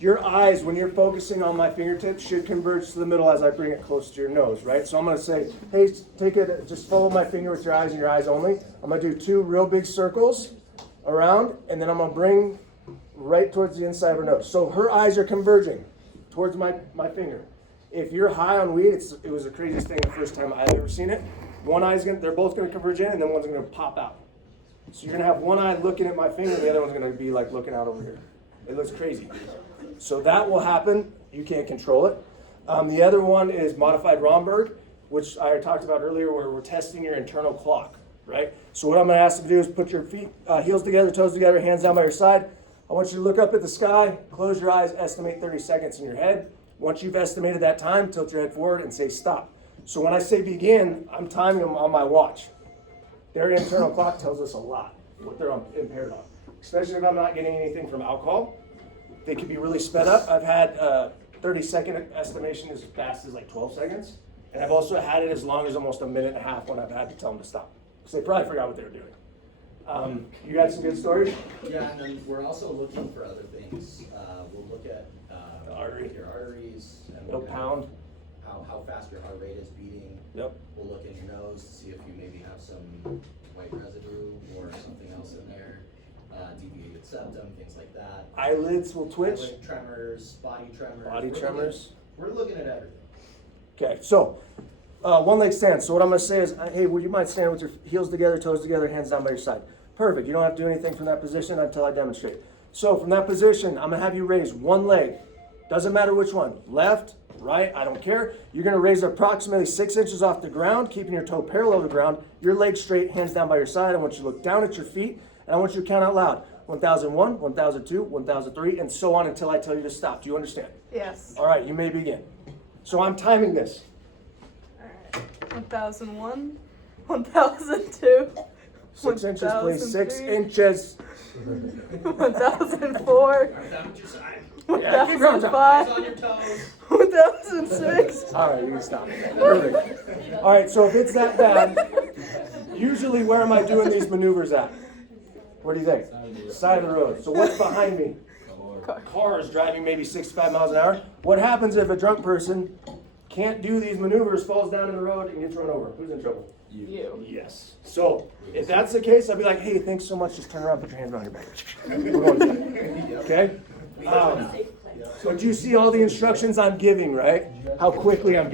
Your eyes, when you're focusing on my fingertips, should converge to the middle as I bring it close to your nose, right? So I'm gonna say, hey, take it, just follow my finger with your eyes and your eyes only. I'm gonna do 2 real big circles around, and then I'm gonna bring right towards the inside of her nose. So her eyes are converging towards my finger. If you're high on weed, it was the craziest thing the first time I've ever seen it. One eye's they're both gonna converge in, and then one's gonna pop out. So you're gonna have one eye looking at my finger, and the other one's gonna be like looking out over here. It looks crazy. So that will happen. You can't control it. The other one is modified Romberg, which I talked about earlier, where we're testing your internal clock, right? So what I'm gonna ask you to do is put your feet, heels together, toes together, hands down by your side. I want you to look up at the sky, close your eyes, estimate 30 seconds in your head. Once you've estimated that time, tilt your head forward and say stop. So when I say begin, I'm timing them on my watch. Their internal clock tells us a lot, what they're impaired on. Especially if I'm not getting anything from alcohol. They can be really sped up. I've had 30-second estimation as fast as like 12 seconds. And I've also had it as long as almost a minute and a half when I've had to tell them to stop. Because they probably forgot what they were doing. You got some good stories? Yeah, and then we're also looking for other things. We'll look at The artery. your arteries and No look at pound. how fast your heart rate is beating. Yep. We'll look in your nose to see if you maybe have some white residue or something else in there. Deviated septum, things like that. Eyelids will twitch. Eyelid tremors, body tremors. Body tremors. We're looking at everything. Okay, so one leg stand. So what I'm going to say is, hey, would you mind standing with your heels together, toes together, hands down by your side? Perfect. You don't have to do anything from that position until I demonstrate. So from that position, I'm going to have you raise one leg. Doesn't matter which one. Left, right, I don't care. You're going to raise approximately 6 inches off the ground, keeping your toe parallel to the ground, your legs straight, hands down by your side. I want you to look down at your feet, and I want you to count out loud. 1001, 1002, 1003, and so on until I tell you to stop. Do you understand? Yes. All right, you may begin. So I'm timing this. Alright. 1001, 1002, 6 inches, please. 6 1003. inches. 1004, Down to your side. Yeah, keep going. 1005, On your toes. 1006. All right, you can stop. Perfect. All right, so if it's that bad, usually where am I doing these maneuvers at? What do you think? Side of the road. So what's behind me? Cars driving maybe 65 miles an hour. What happens if a drunk person can't do these maneuvers, falls down in the road, and gets run over? Who's in trouble? You. Yes. So if that's the case, I'll be like, hey, thanks so much. Just turn around, put your hands behind your back. We're going to okay? But you see all the instructions I'm giving, right? How quickly I'm